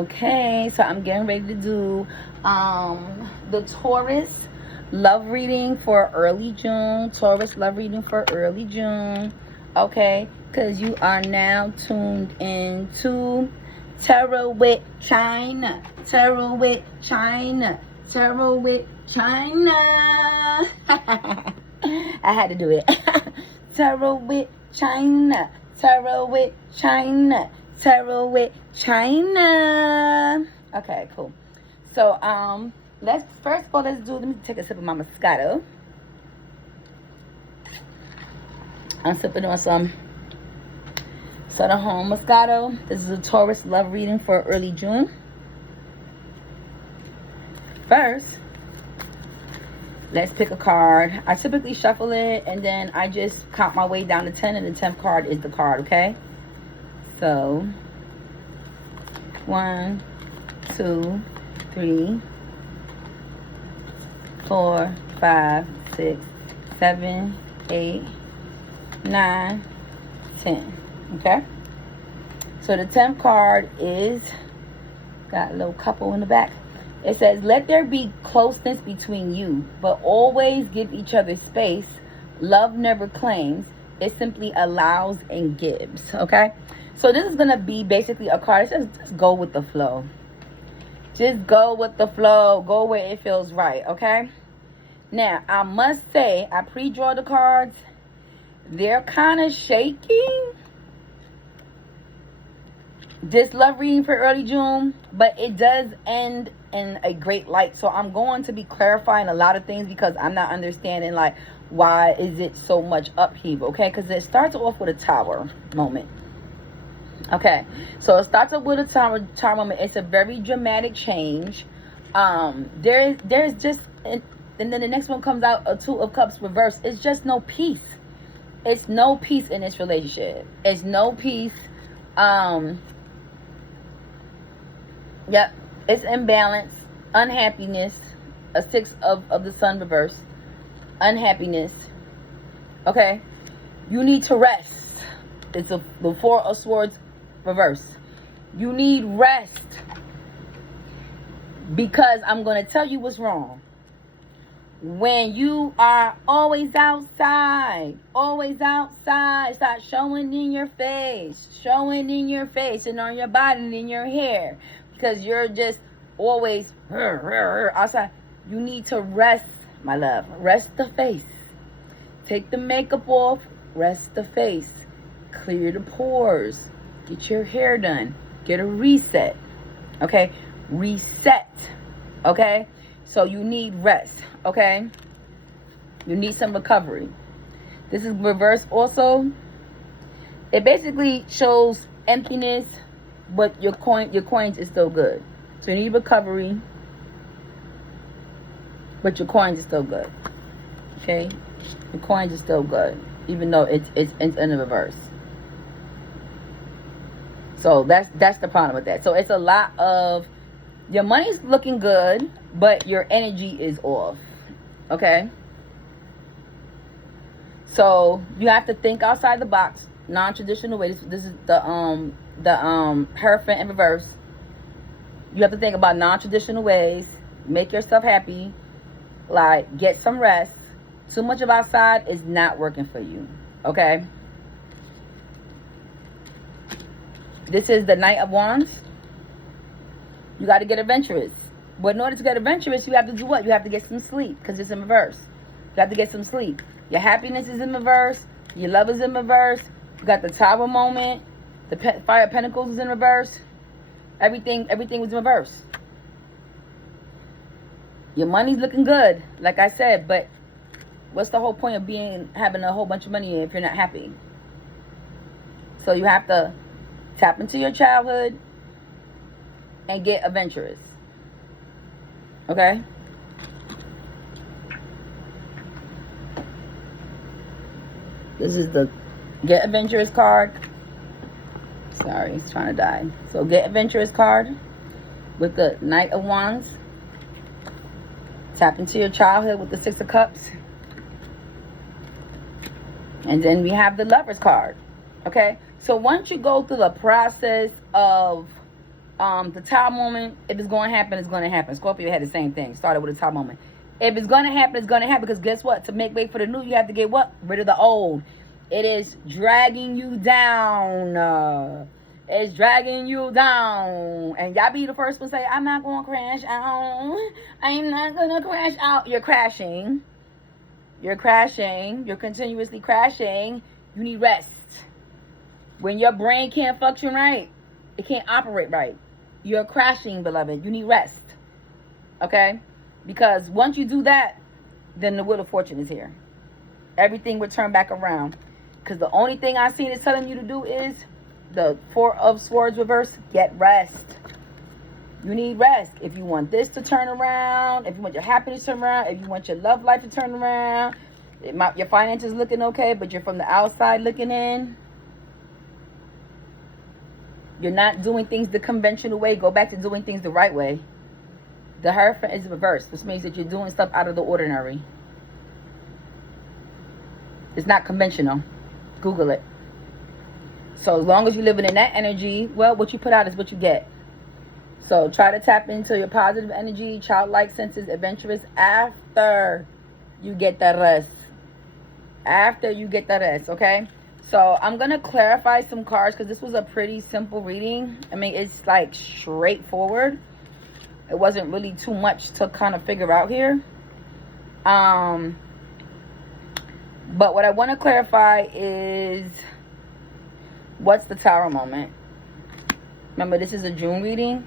Okay, so I'm getting ready to do the Taurus love reading for early June. Taurus love reading for early June. Okay, because you are now tuned into Tarot with China. Tarot with China. Tarot with China. I had to do it. Tarot with China. Tarot with China. Tarot with China. Okay, cool. So let me take a sip of my Moscato. I'm sipping on some Southern Home Moscato. This is a Taurus love reading for early June. First, let's pick a card. I typically shuffle it and then I just count my way down to 10, and the 10th card is the card, okay? So 1, 2, 3, 4, 5, 6, 7, 8, 9, 10. Okay? So the 10th card is, got a little couple in the back. It says, let there be closeness between you, but always give each other space. Love never claims. It simply allows and gives. Okay? So this is going to be basically a card. It says just go with the flow. Just go with the flow. Go where it feels right. Okay? Now, I must say, I pre-draw the cards. They're kind of shaking. This love reading for early June, but it does end in a great light. So I'm going to be clarifying a lot of things because I'm not understanding, like, why is it so much upheaval. Okay? Because it starts off with a tower moment. Okay, so it starts up with a tower moment. It's a very dramatic change. There's just, and then the next one comes out, a Two of Cups reversed. It's just no peace. It's no peace in this relationship. It's no peace. Yep, it's imbalance, unhappiness, a Six of the Sun reversed, unhappiness. Okay, you need to rest. It's the Four of Swords reverse. You need rest because I'm going to tell you what's wrong. When you are always outside, start showing in your face and on your body and in your hair, because you're just always outside. You need to rest, my love. Rest the face. Take the makeup off. Rest the face. Clear the pores. Get your hair done. Get a reset. Okay? Reset. Okay? So you need rest. Okay? You need some recovery. This is reverse also. It basically shows emptiness, but your coins is still good. So you need recovery, but your coins is still good. Okay? Your coins is still good, even though it's in the reverse. So that's the problem with that. So it's a lot of, your money's looking good, but your energy is off. Okay? So you have to think outside the box, non-traditional way. This is the Hierophant in reverse. You have to think about non-traditional ways. Make yourself happy. Like, get some rest. Too much of outside is not working for you. Okay? This is the Knight of Wands. You got to get adventurous. But in order to get adventurous, you have to do what? You have to get some sleep, because it's in reverse. You have to get some sleep. Your happiness is in reverse. Your love is in reverse. You got the Tower moment. The Five of Pentacles is in reverse. Everything was in reverse. Your money's looking good, like I said, but what's the whole point of having a whole bunch of money if you're not happy? So you have to tap into your childhood and get adventurous. Okay? This is the Get Adventurous card. Sorry, it's trying to die. So Get Adventurous card with the Knight of Wands. Tap into your childhood with the Six of Cups. And then we have the Lover's card. Okay? So once you go through the process of The Tower moment, if it's going to happen, it's going to happen. Scorpio had the same thing. Started with a Tower moment. If it's going to happen, it's going to happen. Because guess what? To make way for the new, you have to get what? Rid of the old. It is dragging you down. It's dragging you down. And y'all be the first one to say, I'm not going to crash out. I'm not going to crash out. You're crashing. You're crashing. You're continuously crashing. You need rest. When your brain can't function right, it can't operate right. You're crashing, beloved. You need rest. Okay? Because once you do that, then the Wheel of Fortune is here. Everything will turn back around. Because the only thing I've seen is telling you to do is the Four of Swords reverse. Get rest. You need rest. If you want this to turn around, if you want your happiness to turn around, if you want your love life to turn around, your finances looking okay, but you're from the outside looking in. You're not doing things the conventional way. Go back to doing things the right way. The Hierophant is reversed, which means that you're doing stuff out of the ordinary. It's not conventional. Google it. So as long as you're living in that energy, well, what you put out is what you get. So try to tap into your positive energy, childlike senses, adventurous after you get that rest. After you get that rest, okay? So I'm going to clarify some cards because this was a pretty simple reading. I mean, it's like straightforward. It wasn't really too much to kind of figure out here. But what I want to clarify is what's the Tower moment. Remember, this is a June reading.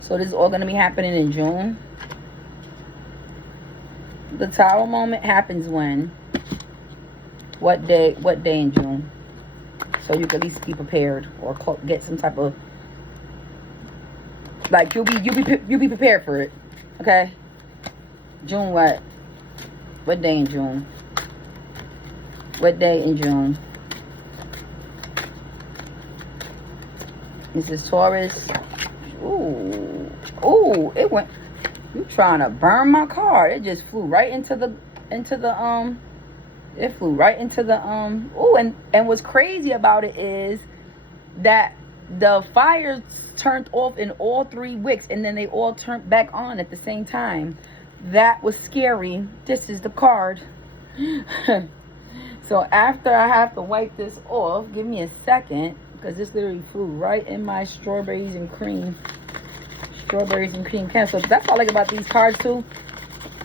So this is all going to be happening in June. The Tower moment happens when? What day in June? So you can at least be prepared or get some type of, like, you'll be prepared for it. Okay? June what? What day in June? What day in June? This is Taurus. Ooh, it went. You trying to burn my card? It just flew right into the. It flew right into the Ooh, and what's crazy about it is that the fires turned off in all 3 wicks, and then they all turned back on at the same time. That was scary. This is the card. So after I have to wipe this off, give me a second, because this literally flew right in my strawberries and cream can. So that's what I like about these cards too.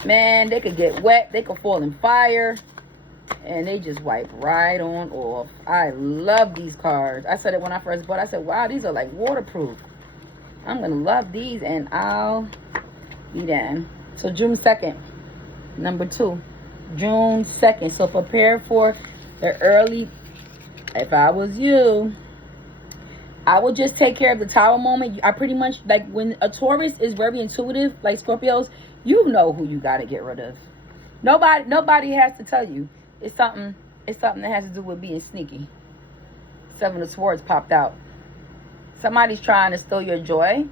Man, they could get wet, they could fall in fire, and they just wipe right on off. I love these cards. I said it when I first bought. I said, wow, these are like waterproof. I'm gonna love these, and I'll be damned. So June 2nd, number 2, June 2nd. So prepare for the early. If I was you, I would just take care of the Tower moment. I pretty much, like, when a Taurus is very intuitive, like Scorpios, you know who you got to get rid of. Nobody has to tell you. It's something that has to do with being sneaky. 7 of Swords popped out. Somebody's trying to steal your joy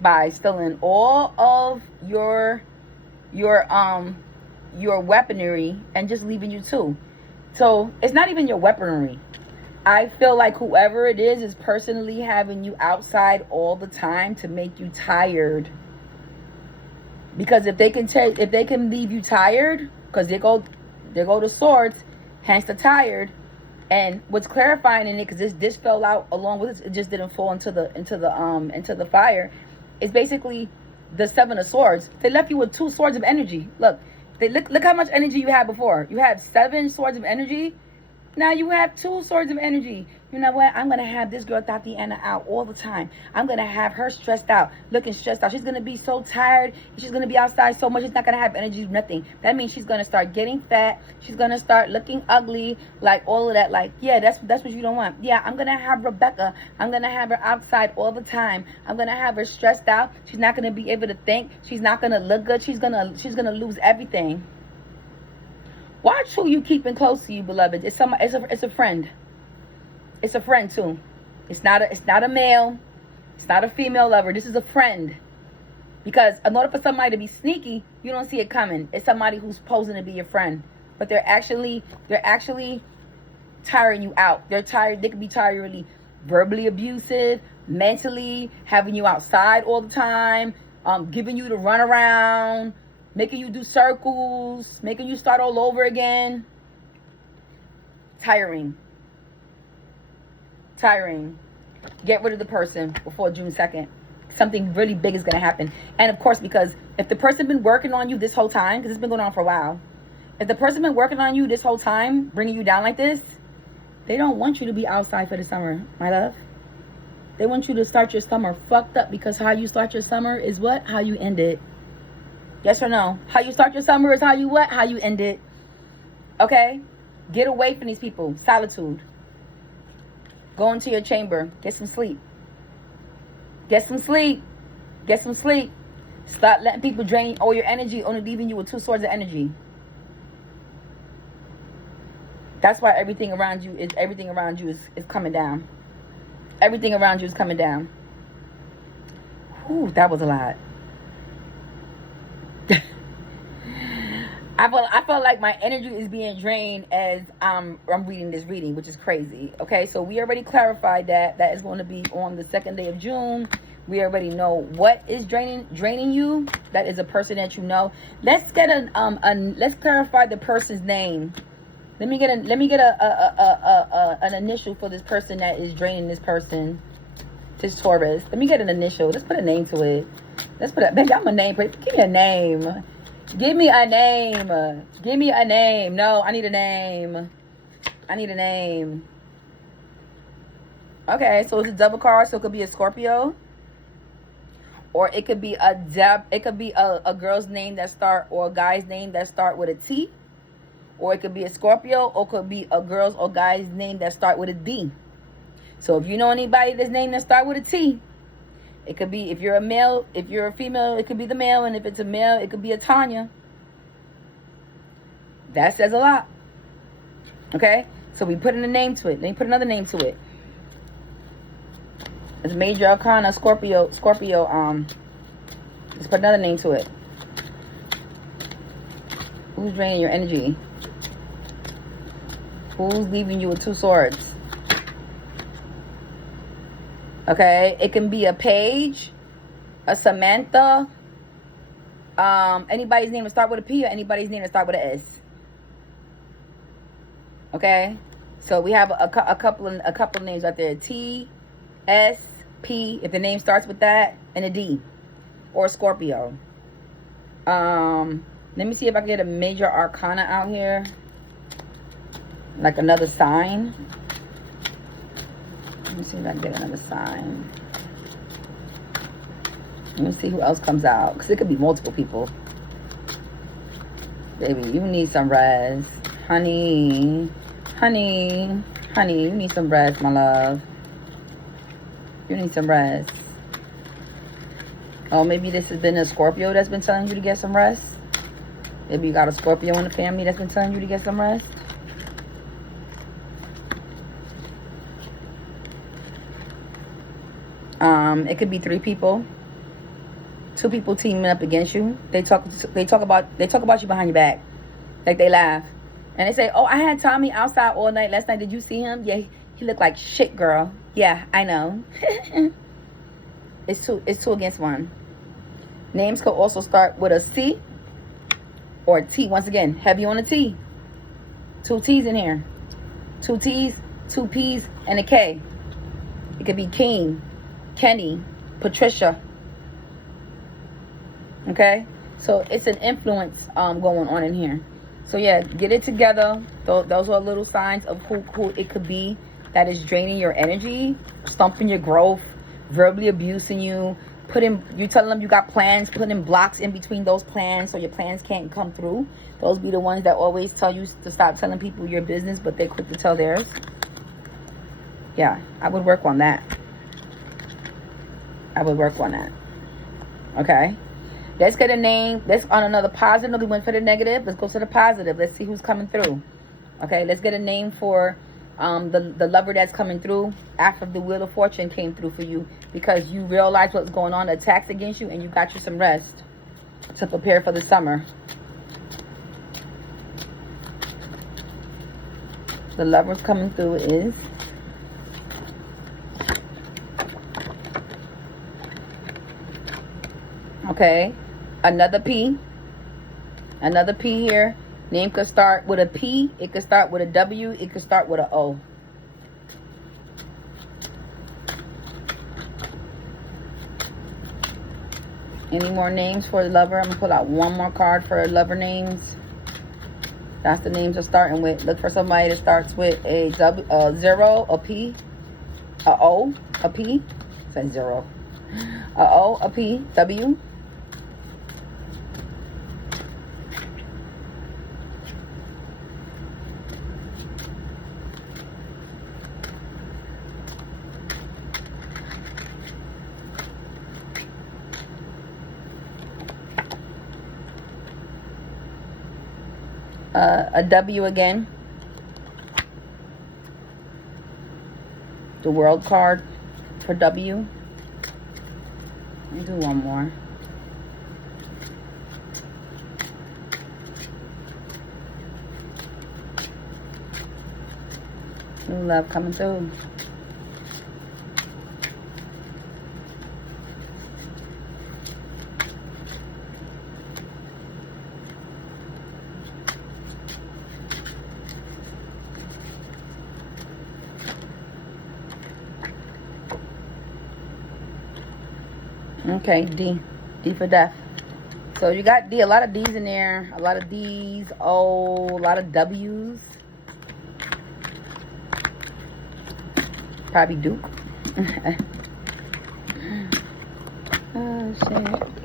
by stealing all of your weaponry and just leaving you too. So it's not even your weaponry. I feel like whoever it is personally having you outside all the time to make you tired. Because if they can leave you tired, because they go to Swords, hence the tired. And what's clarifying in it, because this fell out along with it just didn't fall into the fire. It's basically the 7 of Swords. They left you with 2 swords of energy. Look how much energy you had before. You had 7 swords of energy. Now you have 2 swords of energy. You know what? I'm going to have this girl Tatiana out all the time. I'm going to have her stressed out, looking stressed out. She's going to be so tired. She's going to be outside so much. She's not going to have energy, nothing. That means she's going to start getting fat. She's going to start looking ugly, like all of that. Like, yeah, that's what you don't want. Yeah, I'm going to have Rebecca. I'm going to have her outside all the time. I'm going to have her stressed out. She's not going to be able to think. She's not going to look good. She's going to lose everything. Watch who you keeping close to you, beloved. It's a friend. It's a friend too. It's not a male. It's not a female lover. This is a friend. Because in order for somebody to be sneaky, you don't see it coming. It's somebody who's posing to be your friend, but they're actually tiring you out. They're tired. They could be tired, really verbally abusive, mentally, having you outside all the time, giving you the runaround, making you do circles, making you start all over again. Tiring. Get rid of the person before June 2nd. Something really big is going to happen. And of course, because if the person been working on you this whole time, because it's been going on for a while, if the person been working on you this whole time, bringing you down like this, they don't want you to be outside for the summer, my love. They want you to start your summer fucked up, because how you start your summer is what? How you end it. Yes or no? How you start your summer is how you what? How you end it. Okay? Get away from these people. Solitude. Go into your chamber. Get some sleep. Get some sleep. Get some sleep. Stop letting people drain all your energy, only leaving you with 2 swords of energy. That's why everything around you is coming down. Everything around you is coming down. Ooh, that was a lot. I felt like my energy is being drained as I'm reading this reading, which is crazy. Okay, so we already clarified that is going to be on the 2nd day of June. We already know what is draining you. That is a person that you know. Let's get let's clarify the person's name. Let me get an initial for this person that is draining this person, this Taurus. Let me get an initial. Let's put a name to it. Let's put a, baby, I'm a name. Give me a name. Give me a name. Give me a name. No, I need a name. I need a name. Okay, so it's a double card, so it could be a Scorpio. Or it could be a girl's name that start, or a guy's name that start with a T. Or it could be a Scorpio, or it could be a girl's or guy's name that start with a D. So if you know anybody that's name that start with a T, it could be, if you're a male, if you're a female, it could be the male. And if it's a male, it could be a Tanya. That says a lot. Okay? So we put in a name to it. Then you put another name to it. It's Major Arcana, Scorpio. Let's put another name to it. Who's draining your energy? Who's leaving you with 2 swords? Okay, it can be a Paige, a Samantha, anybody's name to start with a P, or anybody's name to start with an S. Okay, so we have a couple of names out there: T, S, P. If the name starts with that, and a D, or a Scorpio. Let me see if I can get a Major Arcana out here, like another sign. Let me see if I can get another sign. Let me see who else comes out, because it could be multiple people. Baby, you need some rest. Honey, you need some rest, my love. You need some rest. Oh, maybe this has been a Scorpio that's been telling you to get some rest. Maybe you got a Scorpio in the family that's been telling you to get some rest. It could be 3 people. 2 people teaming up against you. They talk about you behind your back. Like, they laugh. And they say, "Oh, I had Tommy outside all night last night. Did you see him? Yeah, he looked like shit, girl." Yeah, I know. It's two against 1. Names could also start with a C or a T. Once again, heavy on a T. 2 T's in here. 2 T's, 2 P's, and a K. It could be King, Kenny, Patricia. Okay? So it's an influence going on in here. So yeah, get it together. Those are little signs of who it could be that is draining your energy, stumping your growth, verbally abusing you, you telling them you got plans, putting blocks in between those plans so your plans can't come through. Those be the ones that always tell you to stop telling people your business, but they're quick to tell theirs. Yeah, I would work on that. Okay? Let's get a name. Let's on another positive. We went for the negative. Let's go to the positive. Let's see who's coming through. Okay, let's get a name for the lover that's coming through after the Wheel of Fortune came through for you, because you realized what's going on, attacks against you, and you got you some rest to prepare for the summer. The lover's coming through is Okay. Another P. Another P here. Name could start with a P. It could start with a W. It could start with a O. Any more names for the lover? I'm going to pull out one more card for lover names. That's the names I'm starting with. Look for somebody that starts with a W, a 0, a P, a O, a P. It says 0. A O, a P, W. A W again. The world card for W. Let me do one more. New love coming through. Okay, D. D for death. So you got D, a lot of D's in there. A lot of D's, O, a lot of W's. Probably Duke. Oh, shit.